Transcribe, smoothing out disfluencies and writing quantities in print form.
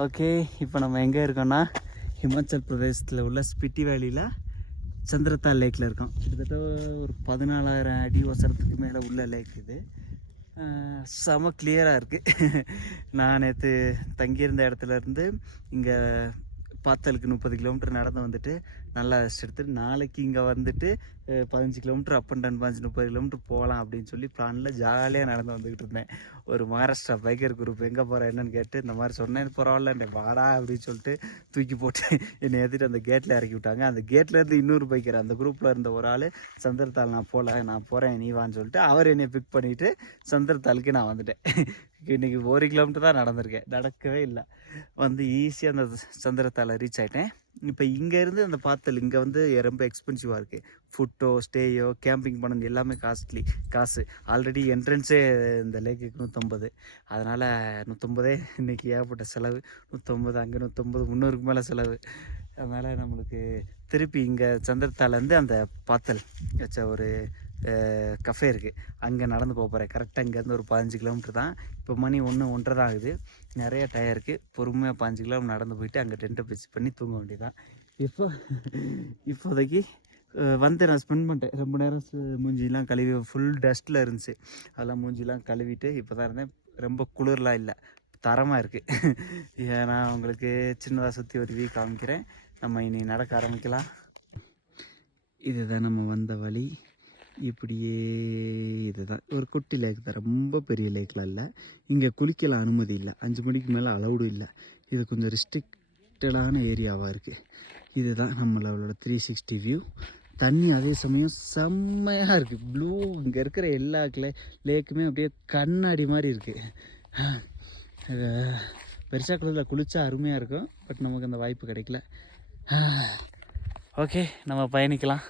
Okay, இப்போ நம்ம எங்கே இருக்கோம்னா ஹிமாச்சல் பிரதேசத்தில் உள்ள ஸ்பிட்டி வேலியில் சந்திரத்தால் லேக்கில் இருக்கோம். கிட்டத்தட்ட ஒரு 14,000 அடி ஒசரத்துக்கு மேலே உள்ள லேக் இது. செம கிளியராக இருக்குது. நான் நேற்று தங்கியிருந்த இடத்துலேருந்து இங்கே பாத்தலுக்கு 30 கிலோமீட்டர் நடந்து வந்துட்டு நல்லா ரெஸ்ட் எடுத்துட்டு நாளைக்கு இங்கே வந்துட்டு 15 kilometre up and down 30 kilometre போகலாம் அப்படின்னு சொல்லி பிளானில் ஜாலியாக நடந்து வந்துக்கிட்டு இருந்தேன். ஒரு மகாராஷ்டிரா பைக்கர் குரூப் எங்கே போகிறேன் என்னன்னு கேட்டு இந்த மாதிரி சொன்னேன். பரவாயில்ல வாடா அப்படின்னு சொல்லிட்டு தூக்கி போட்டு என்னை ஏற்றிட்டு அந்த கேட்டில் இறக்கி விட்டாங்க. அந்த கேட்லேருந்து இன்னொரு பைக்கர் அந்த குரூப்பில் இருந்த ஒரு ஆள் சந்திரத்தால் நான் போகிறேன் நீ வான்னு சொல்லிட்டு அவர் என்னை பிக் பண்ணிவிட்டு சந்திரத்தாலுக்கு நான் வந்துட்டேன். இன்றைக்கி 1 கிலோமீட்டர் தான் நடந்திருக்கேன், நடக்கவே இல்லை. வந்து ஈஸியாக அந்த சந்திரத்தால் ரீச் ஆகிட்டேன். இப்போ இங்கேருந்து அந்த பாத்தல் இங்கே வந்து ரொம்ப எக்ஸ்பென்சிவாக இருக்குது. ஃபுட்டோ ஸ்டேயோ கேம்பிங் பண்ணது எல்லாமே காசு. ஆல்ரெடி என்ட்ரன்ஸே இந்த லேக்குக்கு 150. அதனால் 150 இன்றைக்கி ஏகப்பட்ட செலவு. 150 அங்கே 150 300க்கு மேலே செலவு. அதனால் நம்மளுக்கு திருப்பி இங்கே சந்திரத்தாலேருந்து அந்த பாத்தல் வச்ச ஒரு கஃபே இருக்குது, அங்கே நடந்து போகிறேன். கரெக்டாக இங்கேருந்து ஒரு 15 கிலோமீட்டர் தான். இப்போ மணி 1:30 தான் ஆகுது. நிறைய டயர் இருக்குது. பொறுமையாக 15 கிலோமீட்டர் நடந்து போயிட்டு அங்கே டென்ட்டை பிச் பண்ணி தூங்க வேண்டியதான். இப்போதைக்கு வந்து நான் ஸ்பெண்ட் பண்ணிட்டேன் ரொம்ப நேரம். மூஞ்சிலாம் கழுவி ஃபுல் டஸ்ட்டில் இருந்துச்சு, அதெல்லாம் மூஞ்சிலாம் கழுவிட்டு இப்போ தான் இருந்தேன். ரொம்ப குளிர்லாம் இல்லை, தரமாக இருக்குது. நான் உங்களுக்கு சின்னதாக சுற்றி ஒரு வீக் காமிக்கிறேன். நம்ம இனி நடக்க ஆரம்பிக்கலாம். இதுதான் நம்ம வந்த வழி. இப்படியே இதுதான் ஒரு குட்டி லேக் தான், ரொம்ப பெரிய லேக்லாம் இல்லை. இங்கே குளிக்கலாம் அனுமதி இல்லை, 5 மணிக்கு மேலே அலௌடும் இல்லை. இது கொஞ்சம் ரெஸ்ட்ரிக்டடான ஏரியாவாக இருக்குது. இதுதான் நம்மளோட 360 வியூ. தண்ணி அதே சமயம் செம்மையாக இருக்குது, ப்ளூ. இங்கே இருக்கிற எல்லா லேக்குமே அப்படியே கண்ணாடி மாதிரி இருக்குது. பெருசாக குளிரில் குளித்தா அருமையாக இருக்கும், பட் நமக்கு அந்த வாய்ப்பு கிடைக்கல. ஓகே, நம்ம பயணிக்கலாம்.